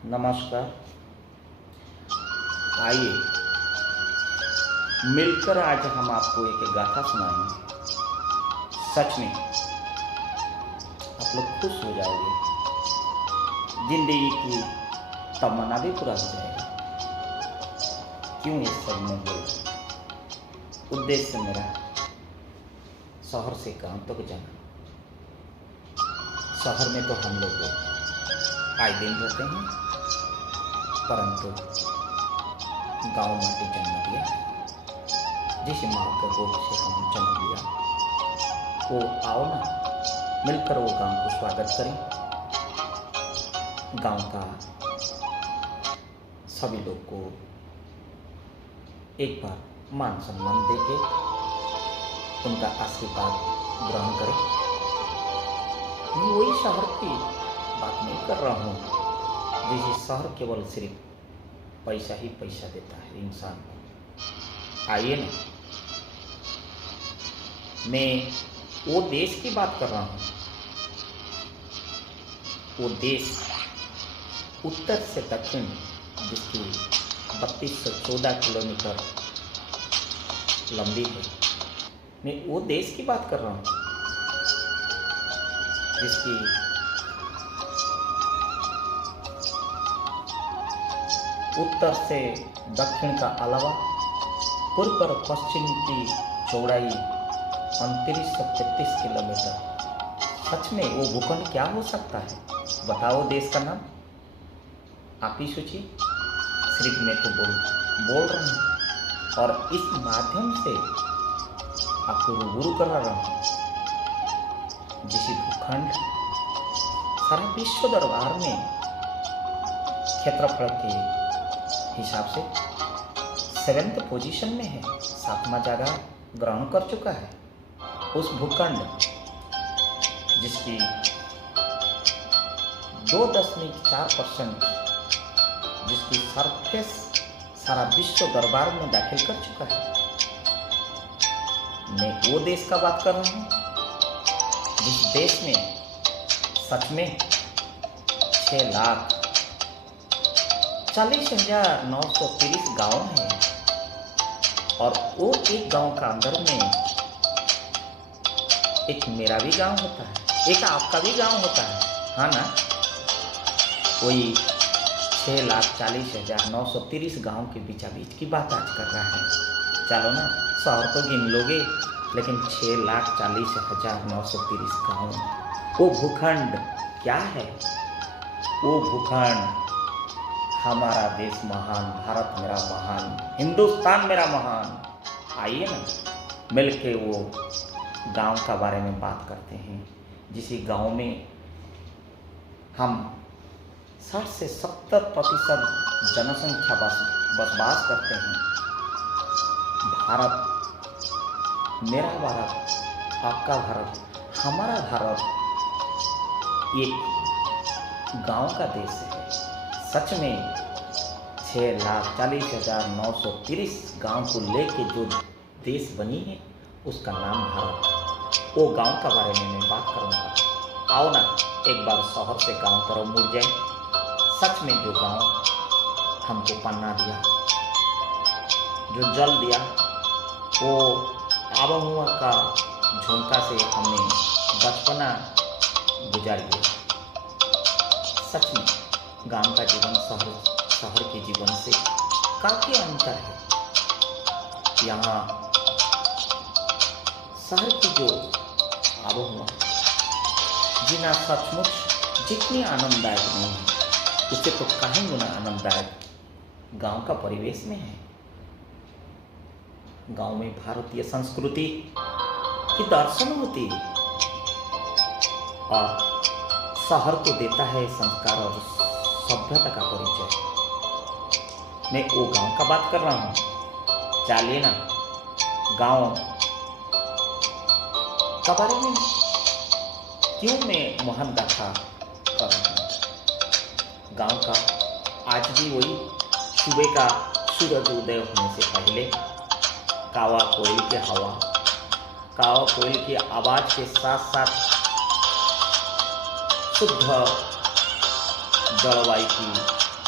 नमस्कार। आइए मिलकर आज हम आपको एक गाथा सुनाएंगे। सच में आप लोग खुश हो जाओगे, जिंदगी की तमन्ना भी पूरा हो जाएगा। क्यों ये सब मैं बोल, उद्देश्य मेरा शहर से गांव तक जाना। शहर में तो हम लोग आए दिन रहते हैं, परंतु गांव माटी जन्म दिया है। जिस माँ के गोद से हम जन्म लिया, वो आओ ना मिलकर वो गांव को स्वागत करें। गांव का सभी लोग को एक बार मान सम्मान देके उनका आशीर्वाद ग्रहण करें। मैं वही शहर की बात नहीं कर रहा हूँ, जैसे शहर केवल सिर्फ पैसा ही पैसा देता है इंसान को। आइए ना, मैं वो देश की बात कर रहा हूँ। वो देश उत्तर से दक्षिण, जिसकी 3214 किलोमीटर लंबी है। मैं वो देश की बात कर रहा हूँ जिसकी उत्तर से दक्षिण का अलावा पूर्व और पश्चिम की चौड़ाई 2933 किलोमीटर। सच में वो भूखंड क्या हो सकता है? बताओ देश का नाम, आप ही सोचिए। सिर्फ मैं तो बोल रहा हूँ और इस माध्यम से आपको रूबरू करा रहा हूँ। जिस भूखंड सारा विश्व दरबार में क्षेत्रफल के हिसाब से 7th पोजीशन में है, 7वां जगह ग्रहण कर चुका है। उस भूखंड जिसकी 2.4%, जिसकी सरफेस सारा विश्व दरबार में दाखिल कर चुका है। मैं वो देश का बात कर रहा हूँ जिस देश में सच में 6,40,930 गांव हैं। और वो एक गांव का अंदर में एक मेरा भी गांव होता है, एक आपका भी गांव होता है, हाँ ना। वही 6,40,930 गांव के बीचा बीच की बात आज कर रहा है। चलो ना, शहर तो गिन लोगे, लेकिन 6,40,930 गांव। वो भूखंड क्या है? वो भूखंड हमारा देश महान, भारत मेरा महान, हिंदुस्तान मेरा महान। आइए ना मिलके वो गांव का बारे में बात करते हैं। जिस गांव में हम 60 से 70% जनसंख्या बसवास करते हैं। भारत मेरा भारत, आपका भारत, हमारा भारत एक गांव का देश है। सच में 6,40,930 गांव को लेके जो देश बनी है, उसका नाम भारत। वो गांव का बारे में मैं बात करूँगा। आओ ना एक बार शहर से गांव तरफ मुड़ जाए। सच में जो गांव हमको पन्ना दिया, जो जल दिया, वो आबहवा का झोंका से हमने बचपना गुजार दिया। सच में गांव का जीवन शहर के जीवन से काफी अंतर है। यहाँ शहर की जो आबहवा जीना सचमुच जितनी आनंददायक नहीं है, उससे तो कहीं गुना आनंददायक गांव का परिवेश में है। गांव में भारतीय संस्कृति की दर्शन होती है और शहर को देता है संस्कार और सभ्यता का परिचय। मैं वो गांव का बात कर रहा हूँ। चलिए ना गांव का बारे में क्यों मैं महान गाथा कर रहा हूँ। गांव का आज भी वही सुबह का सूरज उदय होने से पहले कावा कोयल के हवा, कावा कोयल की आवाज के साथ साथ शुद्ध जलवायु की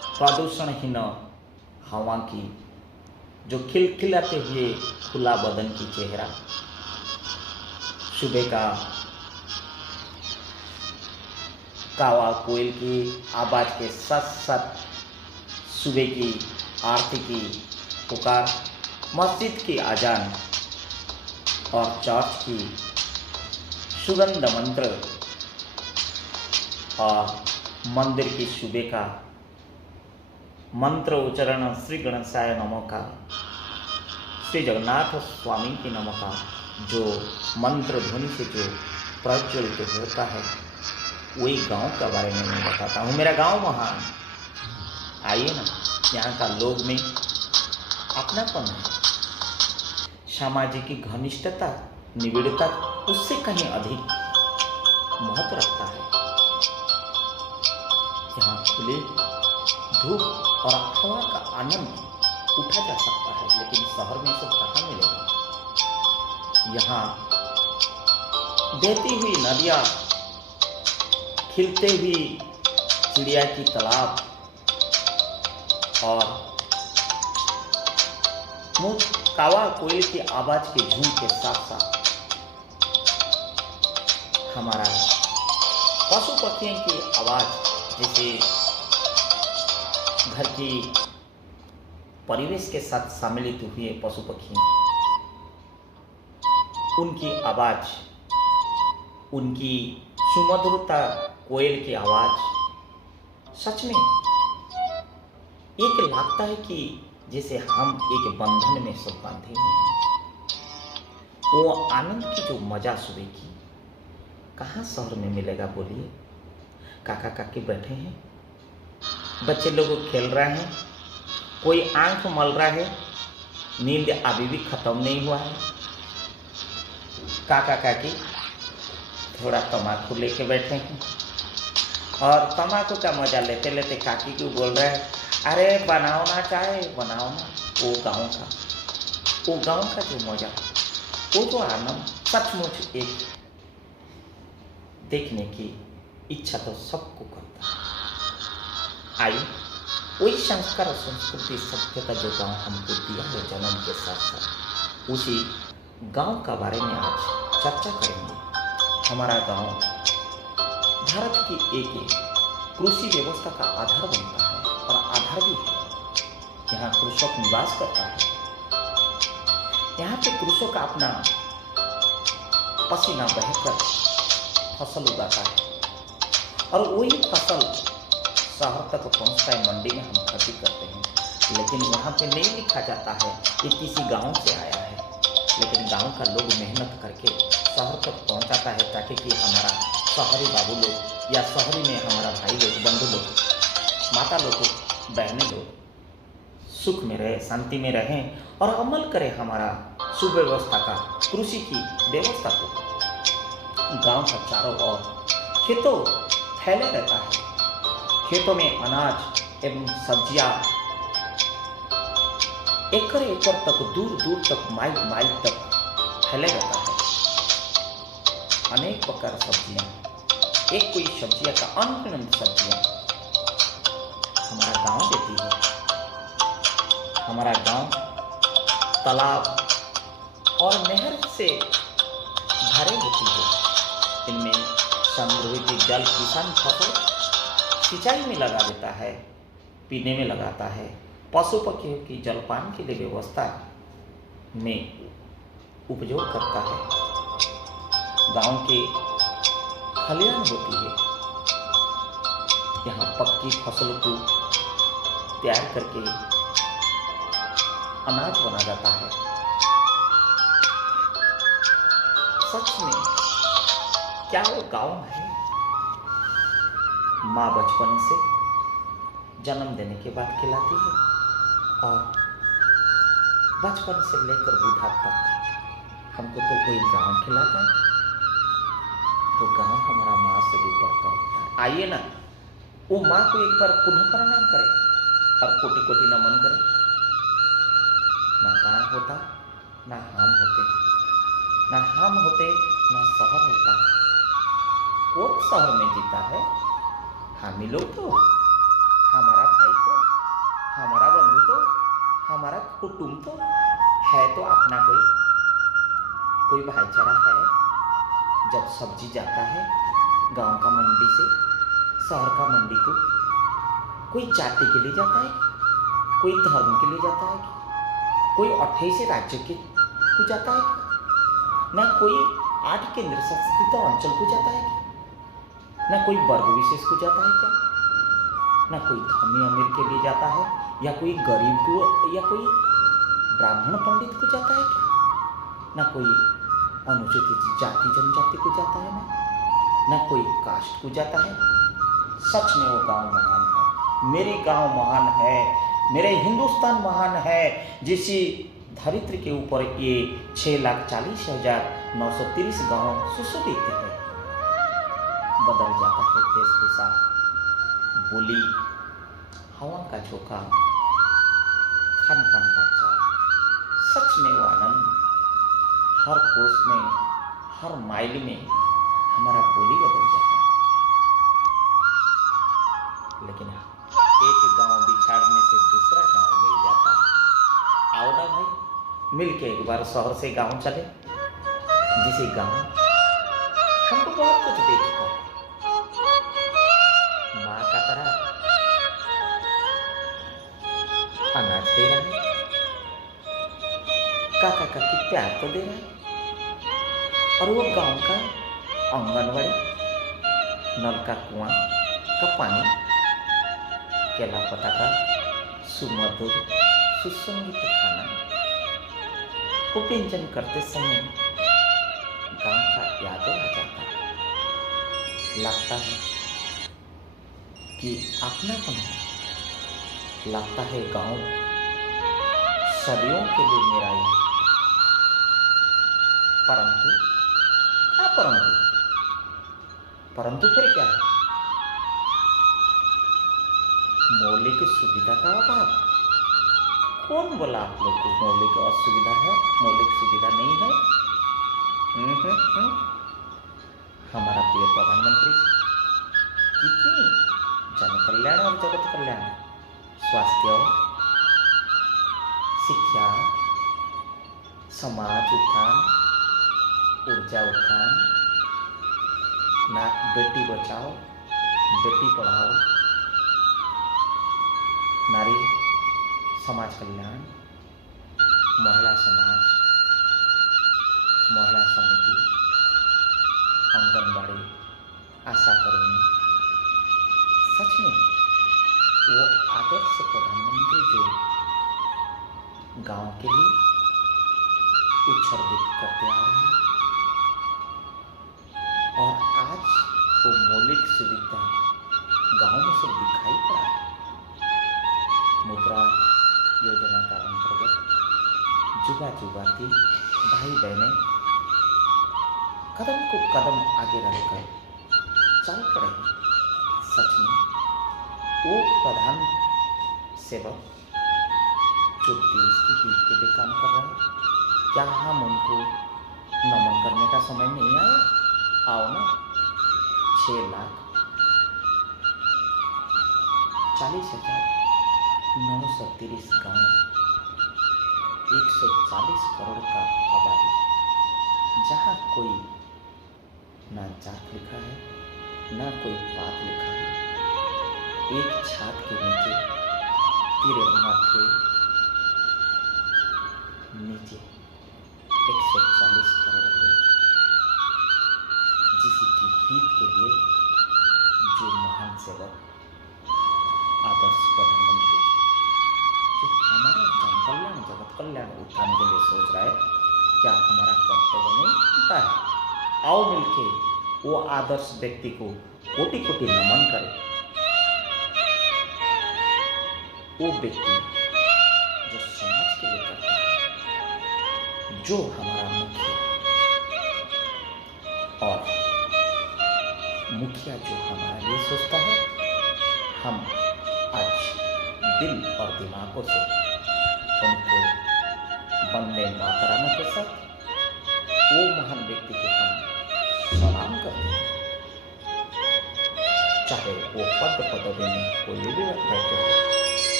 प्रदूषणहीन हवा की, जो खिलखिलाते हुए खुला बदन की चेहरा, सुबह का कावा कोयल की आवाज के साथ साथ सुबह की आरती की पुकार, मस्जिद की अजान और चर्च की सुगंध मंत्र और मंदिर की सुबह का मंत्र उच्चारण, श्री गणेशाय नमः का, श्री जगन्नाथ स्वामी की नमः का जो मंत्र ध्वनि से जो प्रज्वलित होता है, वही गांव के बारे में मैं बताता हूँ। मेरा गांव महान, आइए ना, यहाँ का लोग में अपनापन है, सामाजिक घनिष्ठता, निबिड़ता उससे कहीं अधिक महत्व रखता है। यहाँ खुले धूप और हवा का आनंद उठा जा सकता है, लेकिन शहर में सब कहाँ मिलेगा। यहाँ बहती हुई नदियाँ, खिलते हुई चिड़िया की तालाब और कावा कोयल की आवाज के झूम के साथ साथ हमारा पशु पक्षियों की आवाज, जैसे घर की परिवेश के साथ सम्मिलित हुए पशु पक्षी, उनकी आवाज, उनकी सुमधुरता, कोयल की आवाज, सच में एक लगता है कि जैसे हम एक बंधन में सब बांधे हुए हैं। वो आनंद की जो मजा सुबह की कहाँ शहर में मिलेगा बोलिए। काका काकी बैठे हैं, बच्चे लोग खेल रहे हैं, कोई आंख मल रहा है, नींद अभी भी खत्म नहीं हुआ है। काका काकी थोड़ा तम्बाकू लेके बैठे हैं और तम्बाकू का मजा लेते लेते काकी को बोल रहे हैं, अरे बनाओ ना चाय, बनाओ ना। वो गांव का जो मजा, वो तो आनंद सचमुच एक देखने की इच्छा तो सबको करता है। आइए वही संस्कार और संस्कृति सभ्यता जो गांव हमको दिया है जन्म के साथ साथ, उसी गांव का बारे में आज चर्चा करेंगे। हमारा गांव भारत की एक कृषि व्यवस्था का आधार बनता है और आधार भी है। यहाँ कृषक निवास करता है, यहाँ पे कृषक अपना पसीना बहाकर फसल उगाता है और वही फसल शहर तक पहुँचता है, मंडी में हम खेती करते हैं। लेकिन वहाँ पे नहीं लिखा जाता है ये किसी गांव से आया है, लेकिन गांव का लोग मेहनत करके शहर तक पहुँचाता है, ताकि कि हमारा शहरी बाबू लोग या शहरी में हमारा भाई लोग, बंधु लोग, माता लोग, बहनें लोग सुख में रहे, शांति में रहें और अमल करें हमारा सुव्यवस्था का, कृषि की व्यवस्था को। गांव का चारों ओर खेतों फैले रहता है, खेतों में अनाज एवं सब्जियां एकड़ एकड़ तक, दूर दूर तक, माइल माइल तक फैले रहता है। अनेक प्रकार सब्जियां, एक कोई सब्जियां का अनगिनत सब्जियां हमारा गांव देती है। हमारा गांव तालाब और नहर से भरे होती है। इनमें संग्रहित जल किसान फसल सिंचाई में लगा देता है, पीने में लगाता है, पशु पक्षियों की जलपान के लिए व्यवस्था में उपयोग करता है। गांव के खलिहान होती है, यहाँ पक्की फसल को तैयार करके अनाज बना जाता है। सच में क्या वो गांव है? माँ बचपन से जन्म देने के बाद खिलाती है और बचपन से लेकर बुढ़ा तक हमको तो कोई गांव खिलाता है। तो गांव हमारा माँ से भी बढ़कर होता है। आइए ना, वो माँ को एक बार पुनः प्रणाम करें और कोटि कोटि नमन करें। ना गांव होता, ना हम होते, ना शहर होता। कौन शहर में जीता है? हम ही लोग तो, हमारा भाई तो हमारा बंधु तो, हमारा कुटुंब तो है, तो अपना कोई भाईचारा है। जब सब्जी जाता है गांव का मंडी से शहर का मंडी को, कोई जाति के लिए जाता है, कोई धर्म के लिए जाता है, कोई 28 राज्य के को जाता है, ना कोई 8 केंद्र शासित अंचल को जाता है, ना कोई वर्ग विशेष को जाता है क्या, ना कोई धनी अमीर के लिए जाता है, या कोई गरीब को, या कोई ब्राह्मण पंडित को जाता है क्या, ना कोई अनुसूचित जाति जनजाति को जाता है, ना कोई कास्ट को जाता है। सच में वो गांव महान है, मेरे गांव महान है, मेरे हिंदुस्तान महान है, जिसी धरित्र के ऊपर ये 6,40,930 गांव सुशोभित है। बदल जाता है वेशभूषा, बोली, हवा का झोंका, खान पान का चाल। सच में वो आनंद हर कोस में, हर माइल में हमारा बोली बदल जाता है। लेकिन एक गांव बिछाड़ने से दूसरा गांव मिल जाता है। आओ ना भाई, मिल के एक बार शहर से गांव चले, जिसे गांव हमको बहुत कुछ दे चुका है। माँ का तरह अनाज दे रहा है, काका काकी प्यार तो दे रहा है, और वो गांव का आंगनवाड़ी, नल का कुआं का पानी, केला पता का सुमधुर सुसंगीत खाना, वो व्यंजन करते समय गांव का याद आ जाता है। लगता है कि अपनापन है, लगता है गांव सदियों के लिए मेरा ही। परंतु क्या परंतु फिर क्या है? मौलिक सुविधा का अभाव। कौन बोला आप लोग को मौलिक असुविधा है, मौलिक सुविधा नहीं है? हमारा प्रिय प्रधानमंत्री जी कितनी जन कल्याण और जगत कल्याण, स्वास्थ्य, शिक्षा, समाज उत्थान, ऊर्जा उत्थान, ना बेटी बचाओ बेटी पढ़ाओ, नारी समाज कल्याण, महिला समाज, महिला समिति, आंगनबाड़ी, आशा कर्मी। सच में वो आदर्श प्रधानमंत्री जो गांव के लिए उत्सर्गित करते आ रहे हैं, और आज वो मौलिक सुविधा गांव में सब दिखाई पड़ा है। मुद्रा योजना का अंतर्गत युवा युवती भाई बहनें कदम को कदम आगे रखकर चल पड़े। सच में वो प्रधान सेवक जो देश के हित के लिए काम कर रहे हैं, क्या हम उनको नमन करने का समय नहीं आया? आओ ना, 6,40,930 गांव, 140 करोड़ का आबादी, जहाँ कोई ना जात लिखा है, ना कोई पात लिखा है, एक छात के नीचे, तिरंगा के नीचे 140 करोड़ लोग, जिसकी हित के लिए जो महान सेवक आदर्श प्रधानमंत्री जो हमारा जन कल्याण जगत कल्याण उत्थान के लिए सोच रहा है, क्या हमारा कर्तव्य नहीं बनता है? आओ मिलके वो आदर्श व्यक्ति को कोटि कोटि नमन करें। वो व्यक्ति जो समाज के लिए करता है, जो हमारा मुखिया, और मुखिया जो हमारे लिए सोचता है, हम आज दिल और दिमागों से उनको वंदे मातरम के साथ वो महान व्यक्ति को हम सलाम करते हैं। चाहे वो पद पदवी में कोई भी बैठे हो,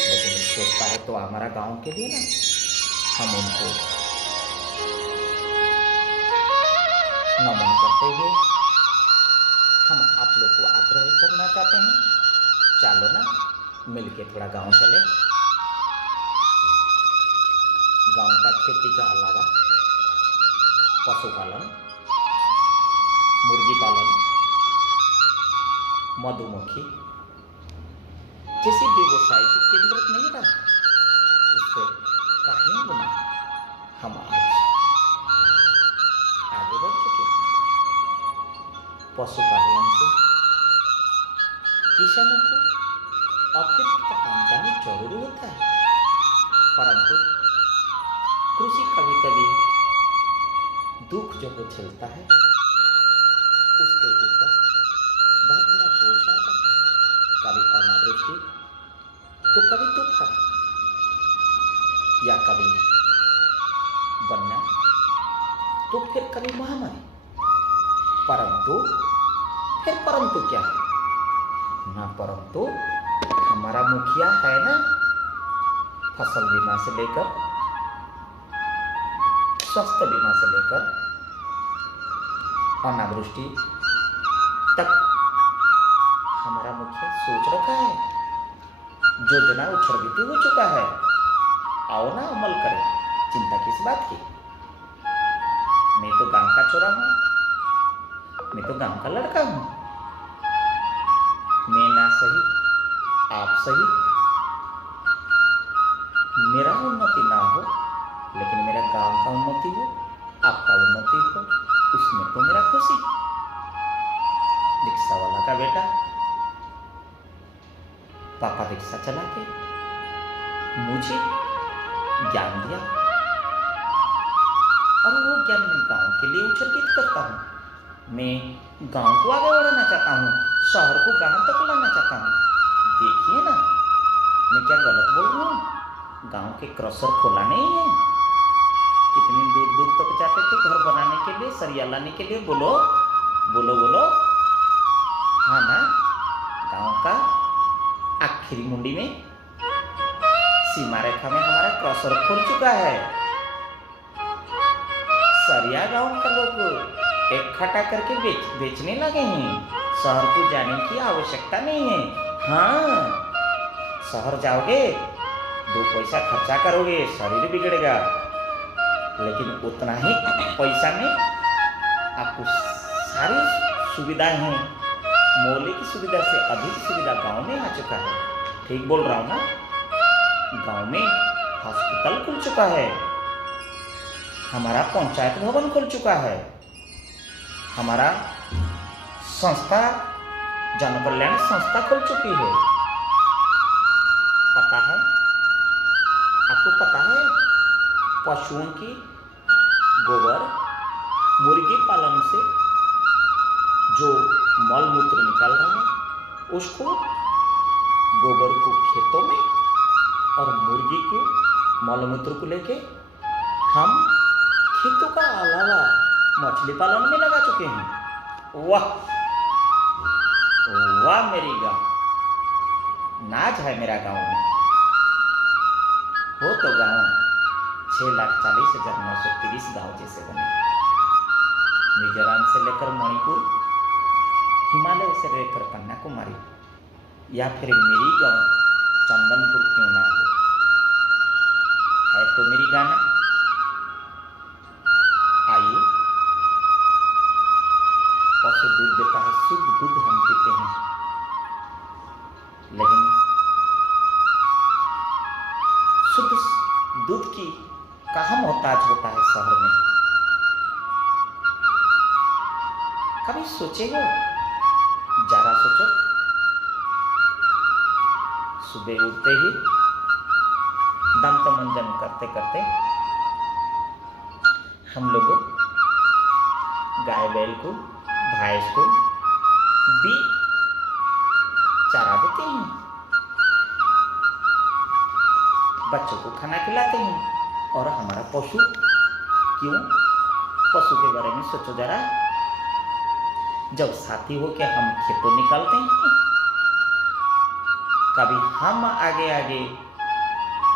लेकिन सोचता है तो हमारा गांव के लिए ना, हम उनको नमन करते हुए हम आप लोग को आग्रह करना चाहते हैं, चलो ना मिलके थोड़ा गांव चले। गांव का खेती का अलावा पशुपालन, मुर्गी पालन, मधुमक्खी जैसे व्यवसाय के केंद्र नहीं रहा, उससे कहीं गुना हम आज आगे बढ़ चुके हैं। पशुपालन से किसानों को अतिरिक्त आमदनी जरूर होता है, परंतु कृषि कभी कभी दुख जो वो झेलता है उसके ऊपर बहुत बड़ा बोझ आ जाता है। कभी अनावृष्टि तो कभी तूफान या कभी बन्या तो फिर कभी महामारी। परंतु क्या है ना, परंतु हमारा मुखिया है ना, फसल बीमा से लेकर स्वास्थ्य बीमा से लेकर अनावृष्टि तक हमारा मुखिया सोच रखा है, योजना उछलती हो चुका है। आओ ना अमल करें, चिंता किस बात की। मैं तो गांव का छोरा हूं, मैं तो गांव का लड़का हूं। मैं ना सही आप सही, मेरा उन्नति ना हो लेकिन मेरा गांव का उन्नति हो, आपका उन्नति हो, उसमें तो मेरा खुशी। रिक्शा वाला का बेटा पापा रिक्शा चला के मुझे ज्ञान दिया और वो ज्ञान मैं गांव के लिए उछर्गित करता हूँ। मैं गांव को आगे बढ़ाना चाहता हूँ, शहर को गांव तक लाना चाहता हूँ। देखिए ना, मैं क्या गलत बोल रहा हूँ? गांव के क्रशर खोला नहीं है, कितनी दूर दूर तक जाते थे घर बनाने के लिए, सरिया लाने के लिए। बोलो बोलो बोलो, हाँ ना। गांव का आखिरी मुंडी में सीमा रेखा में हमारा क्रॉसर खुल चुका है। सरिया गांव का लोग इकट्ठा करके बेचने लगे हैं, शहर को जाने की आवश्यकता नहीं है। हाँ, शहर जाओगे 2 पैसा खर्चा करोगे, शरीर बिगड़ेगा, लेकिन उतना ही पैसा में आपको सारी सुविधाएं हैं। मौलिक सुविधा से अधिक सुविधा गांव में आ चुका है। ठीक बोल रहा हूँ ना? गांव में हॉस्पिटल खुल चुका है, हमारा पंचायत भवन खुल चुका है, हमारा संस्था जन कल्याण संस्था खुल चुकी है। पता है आपको? पता है पशुओं की गोबर, मुर्गी पालन से जो मल मूत्र निकल रहा है, उसको गोबर को खेतों में और मुर्गी को मल मूत्र को लेके हम खेतों का अलावा मछली पालन में लगा चुके हैं। वाह वाह, मेरी गांव नाज है। मेरा गांव में हो तो गांव 6,40,930 गांव जैसे बने। मिजोरम से लेकर मणिपुर, हिमालय से लेकर कन्याकुमारी, या फिर मेरी गांव चंदनपुर क्यों ना हो, है तो मेरी गाना। आइए, पशु दूध देता है, शुद्ध दूध हम पीते हैं, लेकिन शुद्ध दूध की कहाँ मोहताज होता है शहर में। कभी सोचेगा? जरा सोचो। सुबह उठते ही दंत मंजन करते करते हम लोग गाय बैल को, भैंस को भी चारा देते हैं, बच्चों को खाना खिलाते हैं। और हमारा पशु क्यों? पशु के बारे में सोचो जरा। जब साथी हो के हम खेतों निकालते हैं, कभी हम आगे आगे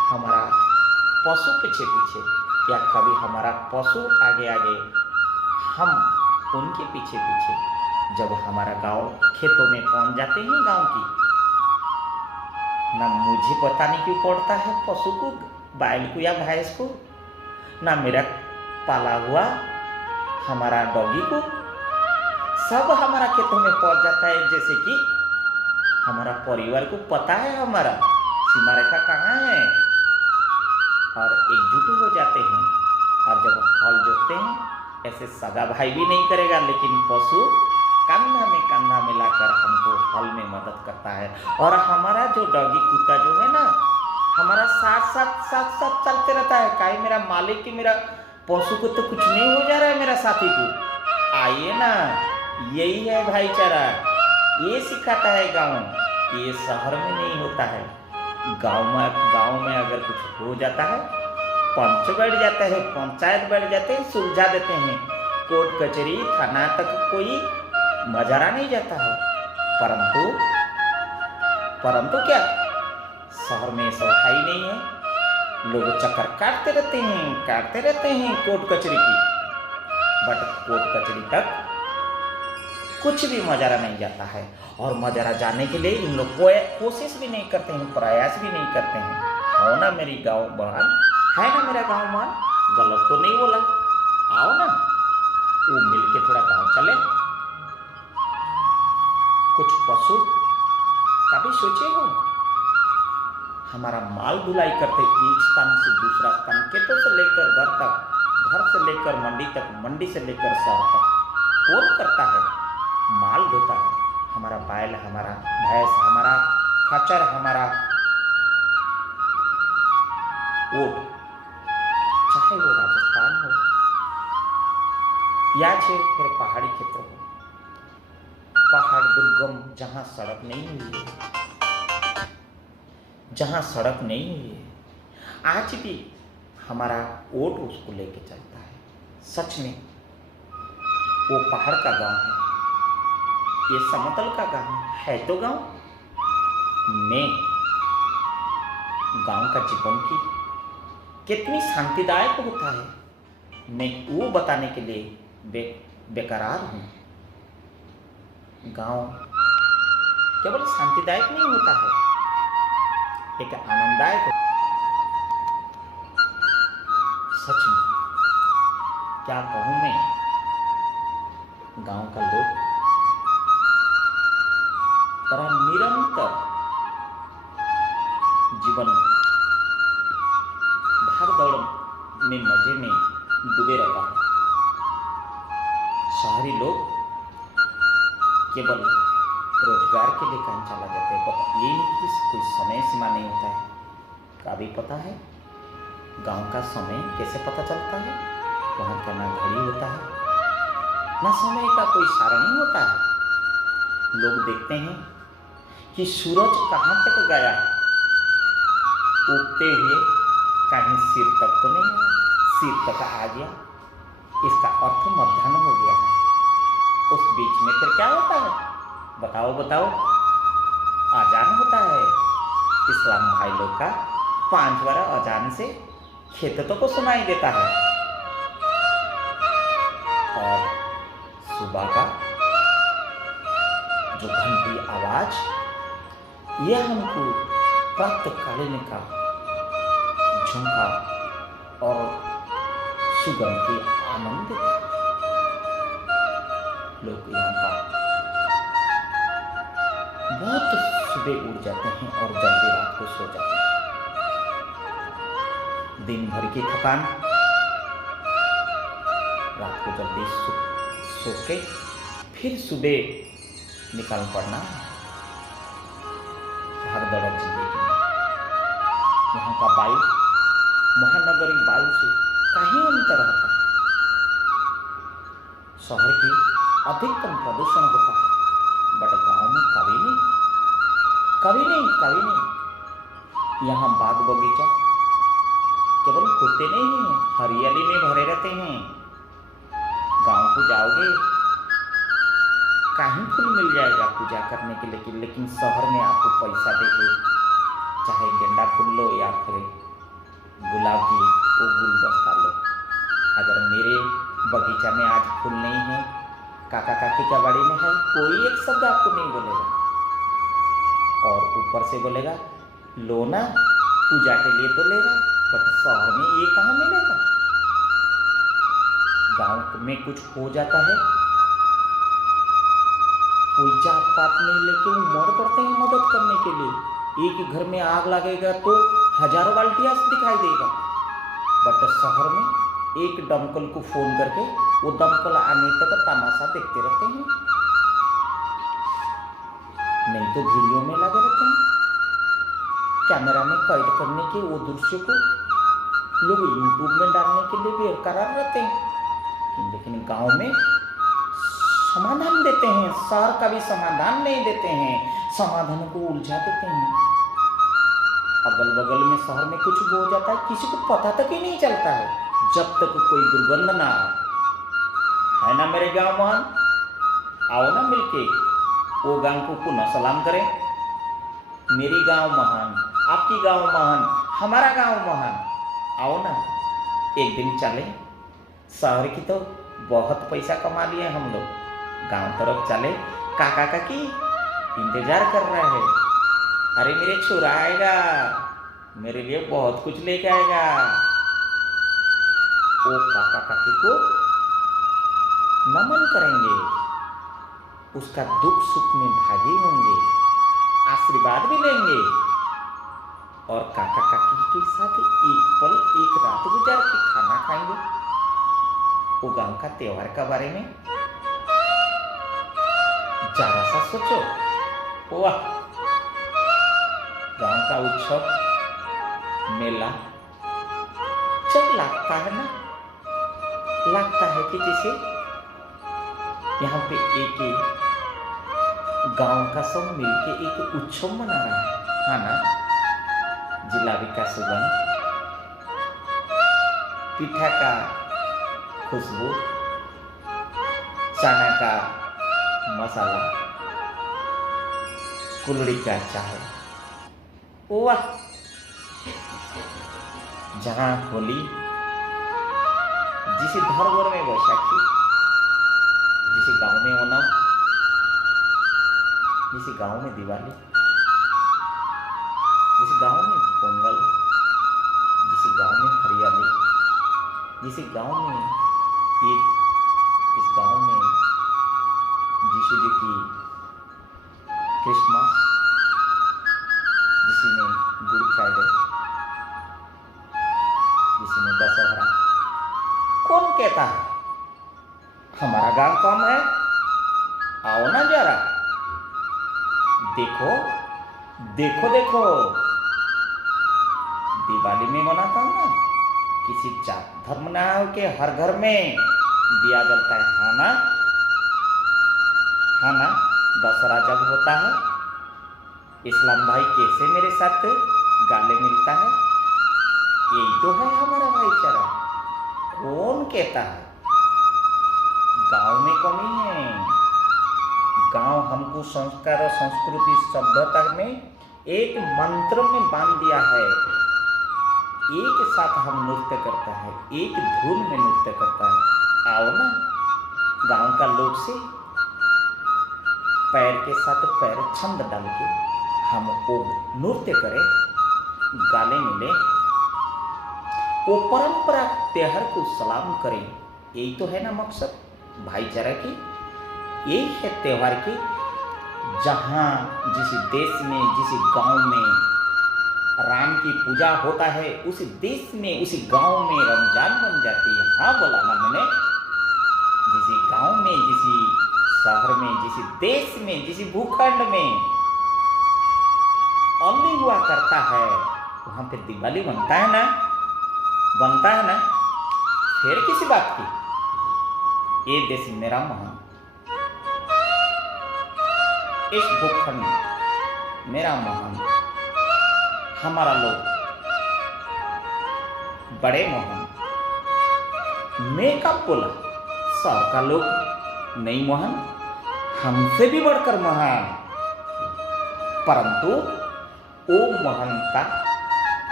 हमारा पशु पीछे पीछे, या कभी हमारा पशु आगे आगे, हम उनके पीछे पीछे। जब हमारा गांव खेतों में पहुंच जाते हैं गांव की, ना मुझे पता नहीं क्यों पड़ता है पशु को, बैल को या भैंस को, ना मेरा पाला हुआ हमारा डॉगी को, सब हमारा खेतों में पहुंच जाता है। जैसे कि हमारा परिवार को पता है हमारा सीमा रेखा कहाँ है, और एकजुट हो जाते हैं। और जब हल जोतते हैं, ऐसे सगा भाई भी नहीं करेगा, लेकिन पशु कंधा में कंधा मिलाकर हमको हल में मदद करता है। और हमारा जो डॉगी कुत्ता जो है ना, हमारा साथ साथ साथ साथ चलते रहता है। काहे मेरा मालिक की मेरा पशु को तो कुछ नहीं हो जा रहा है, मेरा साथी को। आइए ना, यही है भाईचारा, ये सिखाता है गाँव। ये शहर में नहीं होता है। गांव में अगर कुछ हो जाता है, पंच बैठ जाता है, पंचायत बैठ जाते हैं, सुलझा देते हैं। कोर्ट कचहरी थाना तक कोई मजारा नहीं जाता है। परंतु क्या शहर में सफाई नहीं है, लोग चक्कर काटते रहते हैं कोर्ट कचहरी की। बट कोर्ट कचहरी तक कुछ भी मजारा नहीं जाता है। और मजारा जाने के लिए इन लोग कोशिश भी नहीं करते हैं, प्रयास भी नहीं करते हैं। हो ना मेरी गाँव बहन, है ना मेरा गाँव मान, गलत तो नहीं बोला। आओ ना, वो मिलके थोड़ा गाँव चले। कुछ पशु कभी सोचे हो, हमारा माल ढुलाई करते एक स्थान से दूसरा स्थान, खेतों से लेकर घर तक, घर से लेकर मंडी तक, मंडी से लेकर शहर तक, कौन करता है? माल ढोता है हमारा बैल, हमारा भैंस, हमारा खच्चर, हमारा ऊंट, चाहे वो राजस्थान हो या फिर पहाड़ी क्षेत्र हो, पहाड़ दुर्गम जहाँ सड़क नहीं हुई है, जहाँ सड़क नहीं हुई है, आज भी हमारा ऊंट उसको लेके चलता है। सच में वो पहाड़ का गांव है, ये समतल का गांव है। तो गांव में गांव का जीवन की कितनी शांतिदायक होता है, मैं वो बताने के लिए बेकरार हूँ। गांव केवल शांतिदायक नहीं होता है, एक आनंददायक होता है। सच में क्या कहूँ मैं, गांव का लोग तरह निरंतर जीवन भाग दौड़ में मजे में डूबे रहता है। शहरी लोग केवल रोजगार के लिए काम चला जाते हैं, पता ये नहीं कि कोई समय सीमा नहीं होता है। का भी पता है गांव का समय कैसे पता चलता है? वहाँ का ना घड़ी होता है, ना समय का कोई सारणी होता है। लोग देखते हैं कि सूरज कहाँ तक गया, उगते हुए कहीं सिर तक तो नहीं आया, सिर तक आ गया, इसका अर्थ मध्याह्न हो गया है। उस बीच में फिर क्या होता है? बताओ। अजान होता है इस्लाम भाई लोग का, 5 बार अजान से खेतों को सुनाई देता है। और सुबह का जो घंटी आवाज, यह हमको प्रातःकालीन का झुमका और सुगंध की आनंद देता है। लोग यहाँ का बहुत सुबह उठ जाते हैं और जल्दी रात को सो जाते हैं। दिन भर की थकान रात को जल्दी सो के फिर सुबह निकल पड़ना भागदौड़ जिंदगी में। यहाँ का वायु महानगरी वायु से कहीं अंतर होता है। शहर की अधिकतम प्रदूषण होता है, बट गांव में कभी नहीं। यहाँ बाग बगीचा केवल होते नहीं हैं, हरियाली में भरे रहते हैं। गांव को जाओगे कहीं फूल मिल जाएगा पूजा करने के लिए, लेकिन शहर में आपको पैसा देके चाहे गेंदा फूल लो या फिर गुलाब की वो गुलदस्ता लो। अगर मेरे बगीचा में आज फूल नहीं है, काका काकी का बाड़ी में है, कोई एक शब्द आपको नहीं बोलेगा। और ऊपर से बोलेगा लो ना, पूजा के लिए तो लेगा, बट शहर में ये कहाँ मिलेगा। गांव में कुछ हो जाता है, कोई जात पात नहीं लेके उमड़ पड़ते हैं मदद करने के लिए। एक घर में आग लगेगा तो हजारों बाल्टियां दिखाई देगा, बट शहर में एक दमकल को फोन करके वो दमकल आने तक तमाशा देखते रहते हैं, नहीं तो वीडियो में लगे रहते हैं, कैमरा में कैद करने के वो दृश्य को लोग यूट्यूब में डालने के लिए बेकरार रहते हैं। लेकिन गांव में समाधान देते हैं, शहर का भी समाधान नहीं देते हैं, समाधान को उलझा देते हैं। अगल बगल में शहर में कुछ हो जाता है, किसी को पता तक ही नहीं चलता है, जब तक कोई दुर्गंध ना आए। है ना मेरे गांव महान, आओ ना मिलके वो गांव को पुनः सलाम करें। मेरी गांव महान, आपकी गांव महान, हमारा गांव महान, आओ ना एक दिन चले। शहर की तो बहुत पैसा कमा लिए हम लोग, गांव तरफ चले, काका काकी इंतजार कर रहे हैं। अरे मेरे छोरा आएगा, मेरे लिए बहुत कुछ लेके आएगा। वो काका काकी को नमन करेंगे, उसका दुख सुख में भागी होंगे, आशीर्वाद भी लेंगे, और काका काकी के साथ एक पल एक रात गुजार के खाना खाएंगे। वो गांव का त्योहार के बारे में जरा सा सोचो। वाह, गांव का उत्सव मेला जब लगता है ना, लगता है कि जैसे यहाँ पे एक गांव का सब मिलके एक उत्सव मना रहा है ना। जिलाबी का सुगंध, पिठा का खुशबू, चना का मसाला, कुलड़ी का चाय, वाह। जहाँ होली, जिस घर में बैसाखी, जिस गांव में ओणम, जिस गांव में दिवाली, जिस गांव में पोंगल, जिस गांव में हरियाली, जिस गांव में ईद, इस गांव में यीशु जी की क्रिसमस, जिसमें गुड फ्राइडे, जिसमें दशहरा। कौन कहता है हमारा गांव कम है? आओ ना जरा, देखो देखो देखो, दिवाली में मनाता हूँ ना, किसी जात धर्म ना के हर घर में दिया जलता है, हाँ ना, हाँ ना। दशहरा जब होता है, इस्लाम भाई कैसे मेरे साथ गाले मिलता है, यही तो है हमारा भाईचारा। कौन कहता है गांव में कमी है? गांव हमको संस्कार और संस्कृति सभ्यता में एक मंत्र में बांध दिया है। एक साथ हम नृत्य करता है, एक धुन में नृत्य करता है। आओ ना गांव का लोग से पैर के साथ पैर छंद डाल के हम वो नृत्य करें, गाले मिले, वो परंपरा त्योहार को सलाम करें। यही तो है ना मकसद भाईचारा की, यही है त्योहार की। जहाँ जिस देश में, जिस गांव में राम की पूजा होता है, उस देश में, उस गांव में रमजान बन जाती है। हाँ बोला ना मैंने, जिस गांव में, जिस शहर में, जिस देश में, जिस भूखंड में होली हुआ करता है, वहां पे दिवाली बनता है ना, बनता है ना। फिर किसी बात की, ये देश मेरा महान, इस भूखंड मेरा महान, हमारा लोग बड़े महान। मैं कब बोला शहर का लोग नहीं महान? हमसे भी बढ़कर महान, परंतु वो महानता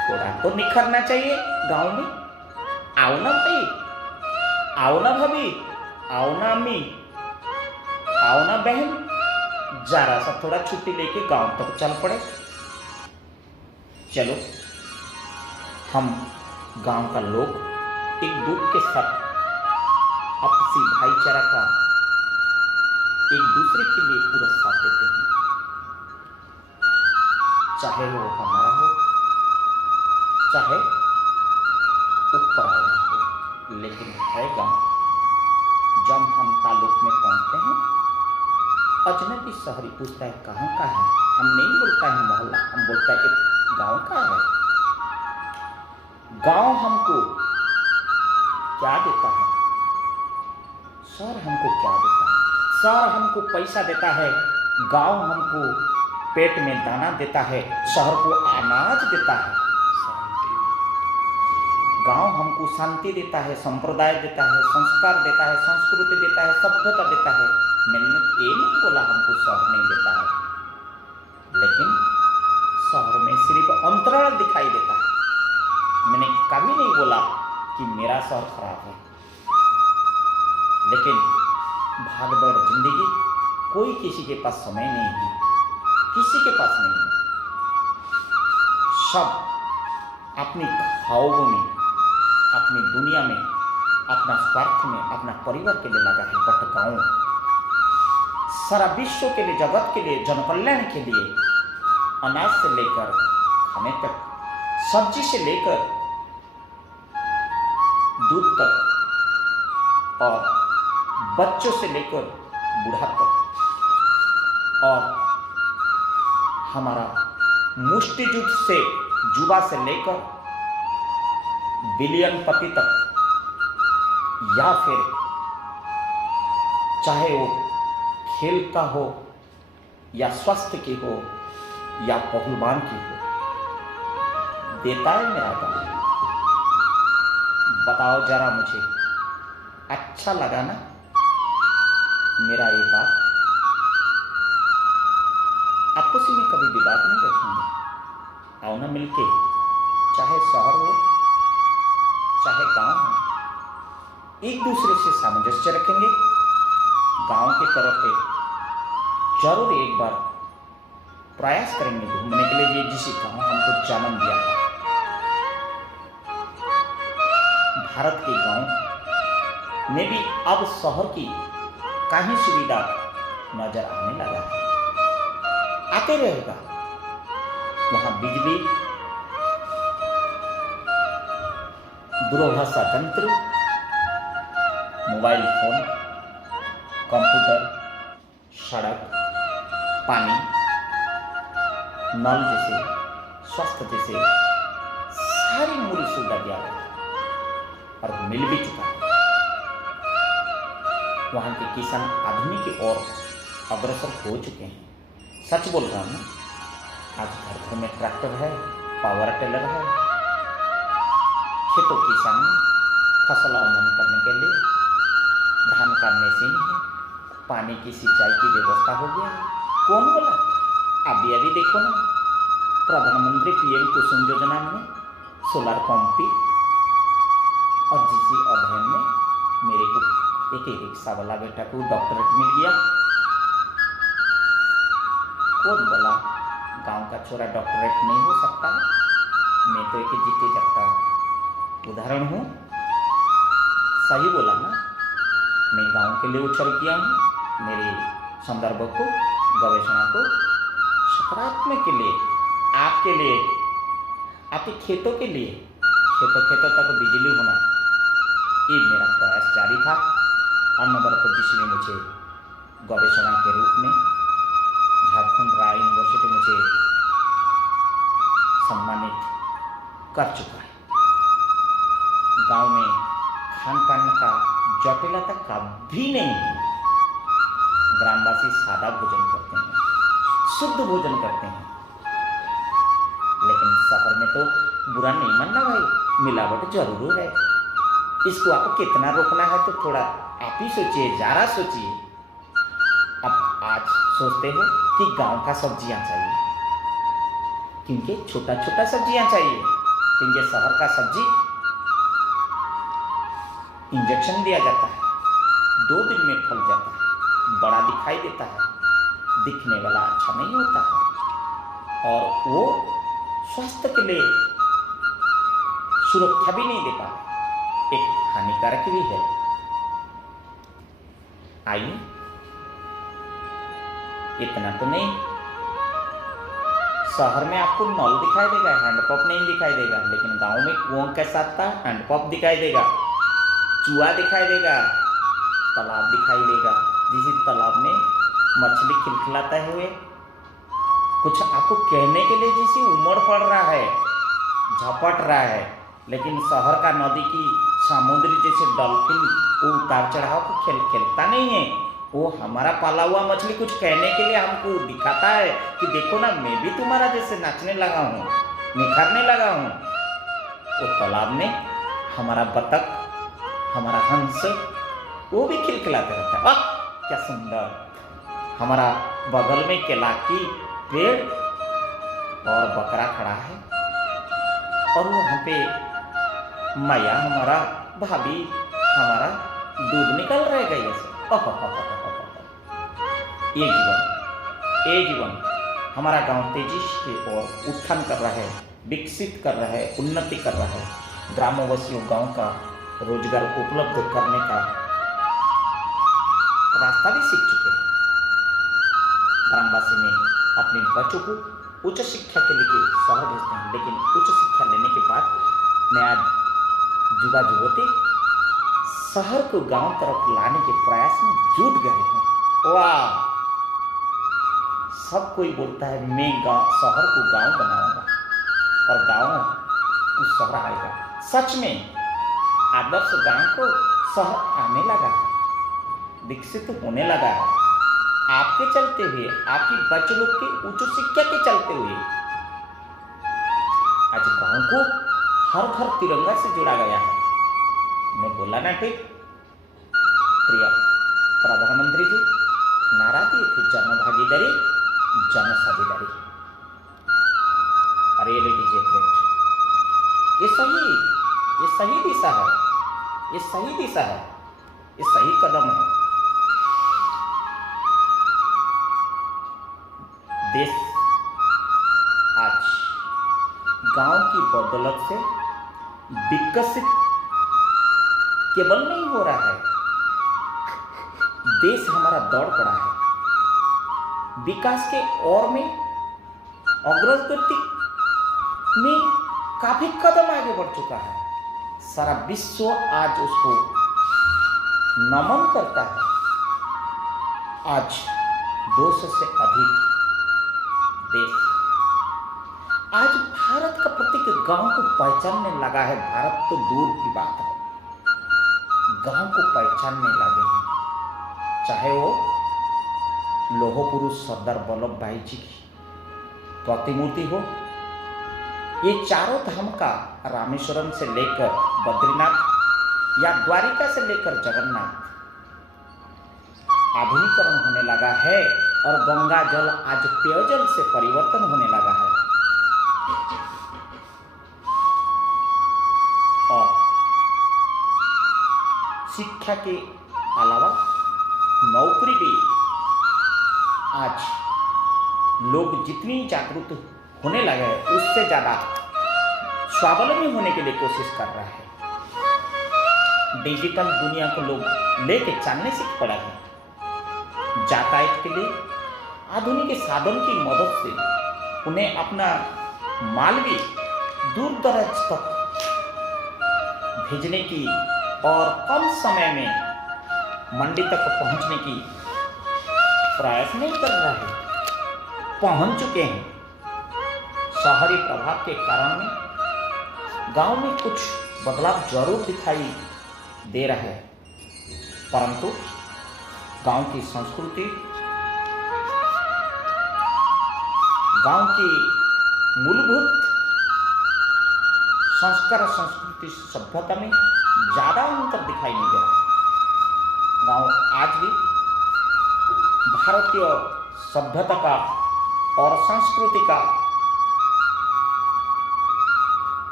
थोड़ा तो निखरना चाहिए गांव में। आओ ना भाई, आओ ना भाभी, आओ ना अम्मी, आओ ना बहन, जरा सा थोड़ा छुट्टी लेके गांव तक चल पड़े। चलो हम गांव का लोग एक दूसरे के साथ आपसी भाईचारा का एक दूसरे के लिए पूरा साथ देते हैं, चाहे वो हमारा हो चाहे ऊपर आया हो। लेकिन है गांव, जब हम ताल्लुक में पहुंचते हैं, अजनबी शहरी पूछता है कहाँ का है, हम नहीं बोलता है मोहल्ला, हम बोलता है गांव का है। गांव हमको क्या देता है, शहर हमको क्या देता है? शहर हमको पैसा देता है, गांव हमको पेट में दाना देता है, शहर को अनाज देता है। गांव हमको शांति देता है, संप्रदाय देता है, संस्कार देता है, संस्कृति देता है, सभ्यता देता है। मैंने ये नहीं बोला हमको शहर नहीं देता है, लेकिन शहर में सिर्फ अंतराल दिखाई देता है। मैंने कभी नहीं बोला कि मेरा शहर खराब है, लेकिन भागदौड़ जिंदगी, कोई किसी के पास समय नहीं है, किसी के पास नहीं है। सब अपनी ख्वाबों में, अपनी दुनिया में, अपना स्वार्थ में, अपना परिवार के लिए लगा है। बट गाँव सारा विश्व के लिए, जगत के लिए, जनकल्याण के लिए, अनाज से लेकर खाने तक, सब्जी से लेकर दूध तक, और बच्चों से लेकर बूढ़ा तक, और हमारा मुष्टि युद्ध से जुबा से लेकर बिलियन पति तक, या फिर चाहे वो खेल का हो या स्वास्थ्य की हो या पहलवान की हो, देता है मेरा गाँव। बताओ जरा मुझे, अच्छा लगा ना मेरा ये बात? आपस में कभी विवाद नहीं रखेंगे, आओ ना मिलके, चाहे शहर हो चाहे गांव हो, एक दूसरे से सामंजस्य रखेंगे। गांव की तरफ पे जरूर एक बार प्रयास करेंगे घूमने के लिए, जिस गांव हमको जन्म दिया था। भारत के गांव में भी अब शहर की कहीं सुविधा नजर आने लगा है, आते रहेगा। वहां बिजली, दूरभाष तंत्र, मोबाइल फोन, कंप्यूटर, सड़क, पानी, नल जैसे, स्वास्थ्य जैसे सारी मूल सुविधा दिया गया और मिल भी चुका है। वहाँ के किसान आधुनिक की ओर अग्रसर हो चुके हैं। सच बोल रहा हूँ ना, आज घर घर में ट्रैक्टर है, पावर टिलर है, खेतों किसान फसल अवमन करने के लिए धान का मशीन है, पानी की सिंचाई की व्यवस्था हो गया है। कौन बोला? अभी अभी देखो ना, प्रधानमंत्री पीएम कुसुम योजना में सोलर पंप भी, और जिस अध्ययन में मेरे को एक रिक्शा वाला बेटा को डॉक्टरेट मिल गया। कौन बोला गांव का छोरा डॉक्टरेट नहीं हो सकता? मैं तो एक जीते जागता उदाहरण हूँ। सही बोला ना, मैं गांव के लिए उछल किया हूँ। मेरे संदर्भ को, गवेषणा को सकारात्मक के लिए, आपके लिए, आपके खेतों के लिए, खेतों तक बिजली होना, ये मेरा प्रयास जारी था। अनवरत जिसने मुझे गवेषणा के रूप में झारखंड राय यूनिवर्सिटी मुझे सम्मानित कर चुका है। गांव में खान पान का जटिलता कभी नहीं है। ग्रामवासी सादा भोजन करते हैं, शुद्ध भोजन करते हैं। लेकिन शहर में तो बुरा नहीं मानना भाई, मिलावट जरूर है। इसको आपको कितना रोकना है तो थोड़ा आप ही सोचिए, ज़रा सोचिए। अब आज सोचते हो कि गांव का सब्जियां चाहिए, क्योंकि छोटा छोटा सब्जियां चाहिए, क्योंकि शहर का सब्जी इंजेक्शन दिया जाता है, 2 दिन में फल जाता है, बड़ा दिखाई देता है, दिखने वाला अच्छा नहीं होता है और वो स्वास्थ्य के लिए सुरक्षा भी नहीं देता, एक हानिकारक भी है। आइए, इतना तो नहीं, शहर में आपको नल दिखाई देगा, हैंडपंप नहीं दिखाई देगा, लेकिन गांव में कुआं के साथ था हैंडपंप दिखाई देगा, चूहा दिखाई देगा, तालाब दिखाई देगा, जिस तालाब में मछली खिलखिलाते हुए कुछ आपको कहने के लिए जैसे उमड़ पड़ रहा है, झपट रहा है, लेकिन शहर का नदी की समुद्र जैसे डॉल्फिन वो उतार चढ़ाव को खेलता नहीं है। वो हमारा पाला हुआ मछली कुछ कहने के लिए हमको दिखाता है कि देखो ना, मैं भी तुम्हारा जैसे नाचने लगा हूँ, निखरने लगा हूँ। वो तालाब में हमारा बतख, हमारा हंस वो भी खिलखिलाते रहता है, वाह क्या सुंदर। हमारा बगल में केला की पेड़ और बकरा खड़ा है और वहाँ पे मैया हमारा, भाभी हमारा दूध निकल रहेगा ये सब। ये जीवन हमारा गांव तेजी की ओर उत्थान कर रहा है, विकसित कर रहा है, उन्नति कर रहा है। ग्रामवासियों गांव का रोजगार उपलब्ध करने का रास्ता भी सीख चुके हैं। ग्रामवासी में अपने बच्चों को उच्च शिक्षा के लिए शहर भेजते हैं, लेकिन उच्च शिक्षा लेने के बाद नया युवा युवती शहर को गांव तरफ लाने के प्रयास में जुट गए हैं। वाह, सब कोई बोलता है मैं शहर को गांव बनाऊंगा और गांव को शहर आएगा। सच में आदर्श गांव को शहर आने लगा है, विकसित होने लगा है, आपके चलते हुए, आपकी बच्चे लोग की उच्च शिक्षा के चलते हुए। आज गांव को हर घर तिरंगा से जोड़ा गया है। मैं बोला ना ठीक? प्रिय प्रधानमंत्री जी नारा दिए थे, जन भागीदारी जन साझेदारी, रियलिटी चेक। ये सही दिशा है, ये सही दिशा है, ये सही कदम है। देश आज गांव की बदौलत से विकसित केवल नहीं हो रहा है, देश हमारा दौड़ पड़ा है विकास के ओर में, अग्रगति में काफी कदम आगे बढ़ चुका है। सारा विश्व आज उसको नमन करता है। आज 200 से अधिक देश आज भारत का प्रत्येक गांव को पहचानने लगा है। भारत तो दूर की बात है, गांव को पहचानने लगे हैं। चाहे वो लौह पुरुष सरदार वल्लभ भाई जी की प्रतिमूर्ति हो, ये चारों धाम का रामेश्वरम से लेकर बद्रीनाथ या द्वारिका से लेकर जगन्नाथ आधुनिकीकरण होने लगा है और गंगा जल आज पेयजल से परिवर्तन होने लगा है। और शिक्षा के अलावा नौकरी भी आज लोग जितनी जागरूक होने लगे हैं, उससे ज़्यादा स्वावलंबी होने के लिए कोशिश कर रहा है। डिजिटल दुनिया को लोग लेके चलने सीख पड़ा है। यातायात के लिए आधुनिक साधन की मदद से उन्हें अपना माल भी दूर दराज तक भेजने की और कम समय में मंडी तक पहुंचने की प्रयास नहीं कर रहा है, पहुंच चुके हैं। शहरी प्रभाव के कारण में गांव में कुछ बदलाव जरूर दिखाई दे रहा है, परंतु गांव की संस्कृति, गांव की मूलभूत संस्कार, संस्कृति, सभ्यता में ज्यादा अंतर दिखाई नहीं दे रहा। गांव आज भी भारतीय सभ्यता का और संस्कृति का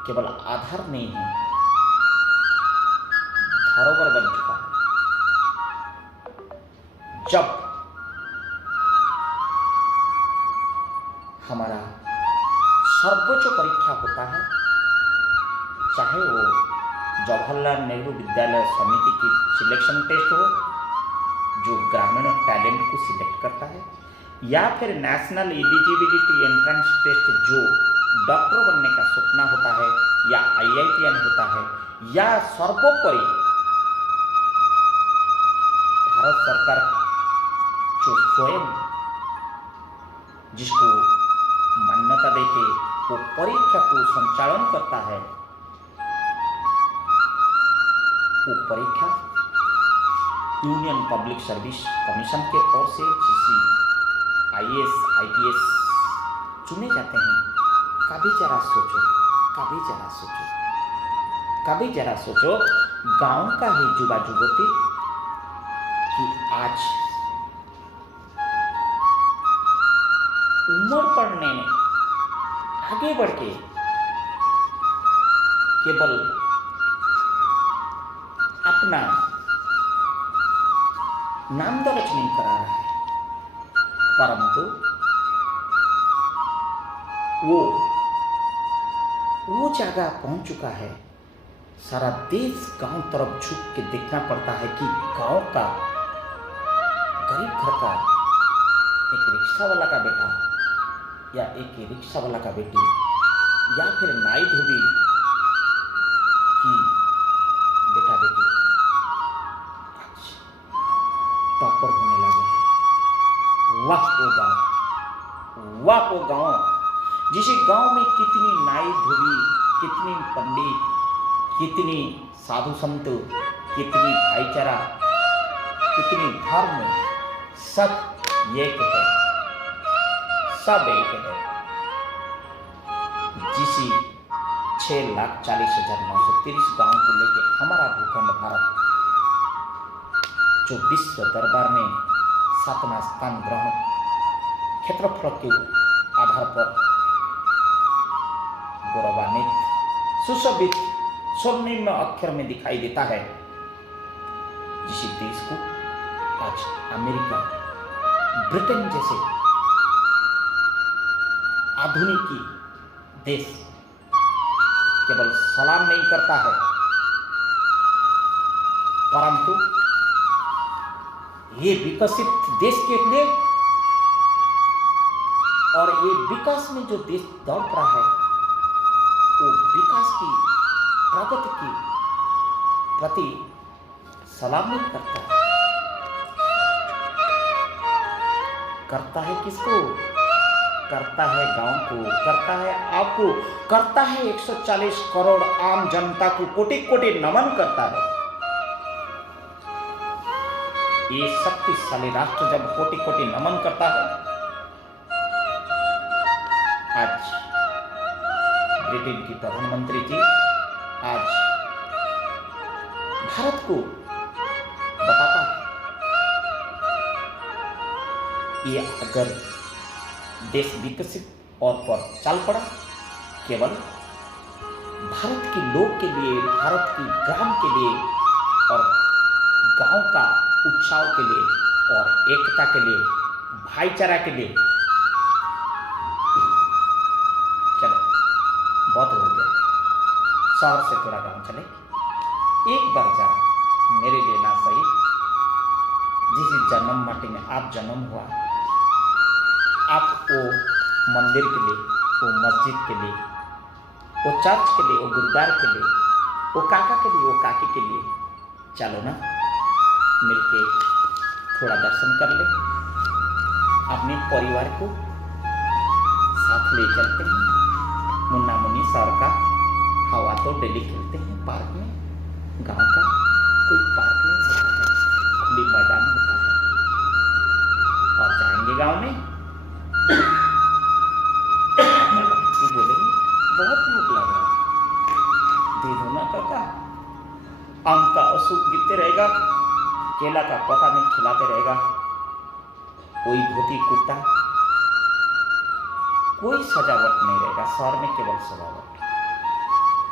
केवल आधार नहीं है, धरोहर बन चुका है। जब हमारा सर्वोच्च परीक्षा होता है, चाहे वो जवाहरलाल नेहरू विद्यालय समिति की सिलेक्शन टेस्ट हो जो ग्रामीण टैलेंट को सिलेक्ट करता है, या फिर नेशनल एलिजिबिलिटी एंट्रेंस टेस्ट जो डॉक्टर बनने का सपना होता है, या IITian होता है, या सर्वोपरि भारत सरकार जो स्वयं जिसको मान्यता देके वो परीक्षा को संचालन करता है, वो परीक्षा यूनियन पब्लिक सर्विस कमीशन के ओर से जिसे IAS IPS चुने जाते हैं। कभी जरा सोचो, कभी जरा सोचो, कभी जरा सोचो, गांव का ही युवा युवती कि आज उम्र पड़ने में आगे बढ़ के केवल अपना नाम दर्ज नहीं करा रहा है, परंतु वो जगह पहुंच चुका है। सारा देश गांव तरफ झुक के देखना पड़ता है कि गांव का गरीब घर का एक रिक्शा वाला का बेटा या एक रिक्शा वाला का बेटी या फिर नाई धोबी की बेटा बेटी आज टॉपर होने लगे हैं। वाह वो गांव, वाह वो गांव, जिसे गांव में कितनी नाई धोबी, कितनी पंडित, कितनी साधु संत, कितनी भाईचारा, कितनी धर्म, सब एक है, सब एक है। जिसे 6,40,930 गांव को लेकर हमारा भूखंड भारत जो विश्व दरबार में 7वां स्थान ग्रहण क्षेत्रफल के आधार पर गौरवान्वित, सुशोभित, स्वर्णिम अक्षर में दिखाई देता है, जिस देश को आज अमेरिका, ब्रिटेन जैसे आधुनिक देश केवल सलाम नहीं करता है, परंतु ये विकसित देश के लिए और ये विकास में जो देश दौड़ रहा है, वो विकास की, प्रगति की प्रति सलाम नहीं करता है। करता है किसको? करता है गांव को, करता है आपको, करता है 140 करोड़ आम जनता को कोटि कोटि नमन करता है। ये शक्तिशाली राष्ट्र जब कोटि कोटि नमन करता है, आज ब्रिटेन की प्रधानमंत्री जी आज भारत को बताता है, ये अगर देश विकसित और पर चल पड़ा, केवल भारत के लोग के लिए, भारत की ग्राम के लिए और गांव का उत्साह के लिए और एकता के लिए, भाईचारा के लिए। चलो बहुत हो गया, शहर से थोड़ा गांव चले। एक बार जरा मेरे लिए ना सही, जिस जन्म माटी में आप जन्म हुआ, आप वो मंदिर के लिए, वो मस्जिद के लिए, वो चर्च के लिए, वो गुरुद्वार के लिए, वो काका के लिए, वो काकी के लिए चलो ना, मिलके थोड़ा दर्शन कर ले, अपने परिवार को साथ ले चलते हैं। मुन्ना मुन्नी सर का हवा तो डेली खेलते हैं पार्क में, गांव का कोई पार्क नहीं होता है, खुली मैदान होता है, और जाएंगे गांव में तो बोलेंगे बहुत भूख लग रहा है, दे दो ना काका। आम का असूप गिरते रहेगा, केला का पता नहीं खिलाते रहेगा, कोई धोती कुर्ता, कोई सजावट नहीं रहेगा, शहर में केवल सजावट।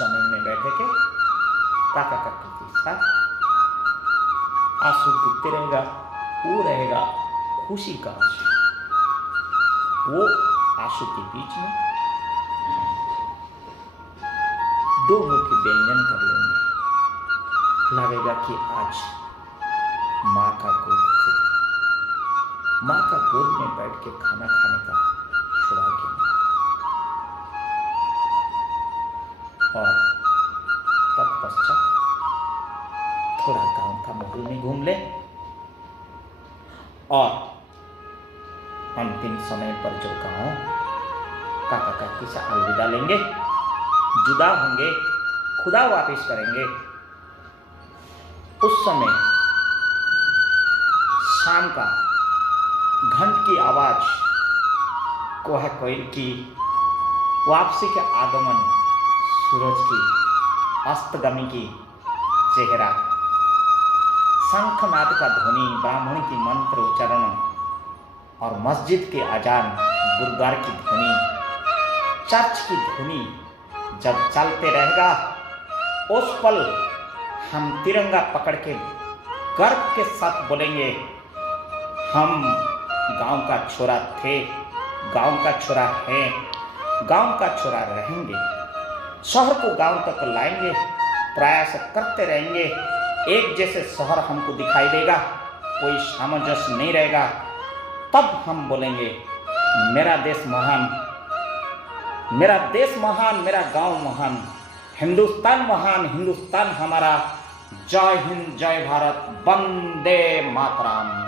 जमीन में बैठे के काका काकी के साथ आंसू गिरते रहेगा, वो रहेगा खुशी का आंसू। वो आंसू के बीच में दो मुखी व्यंजन कर लेंगे। लगेगा कि आज माँ का गोद में बैठ के खाना खाने का सौभाग्य मिला। और तत्पश्चात थोड़ा गांव का माहौल में घूम ले और अंतिम समय पर जो गांव काका काकी से अलविदा लेंगे, जुदा होंगे, खुदा वापिस करेंगे, उस समय शाम का घंट की आवाज, कोहा कोयल की वापसी के आगमन, सूरज की अस्तगामी की चेहरा, शंखनाद का ध्वनि, ब्राह्मण की मंत्र उच्चारण और मस्जिद के अजान, गुरुद्वार की ध्वनि, चर्च की ध्वनि जब चलते रहेगा, उस पल हम तिरंगा पकड़ के गर्व के साथ बोलेंगे, हम गांव का छोरा थे, गांव का छोरा है, गांव का छोरा रहेंगे। शहर को गांव तक लाएंगे, प्रयास करते रहेंगे। एक जैसे शहर हमको दिखाई देगा, कोई सामंजस्य नहीं रहेगा, तब हम बोलेंगे मेरा देश महान, मेरा देश महान, मेरा गांव महान, हिंदुस्तान महान, हिंदुस्तान हमारा। जय हिंद, जय भारत, वंदे मातरम।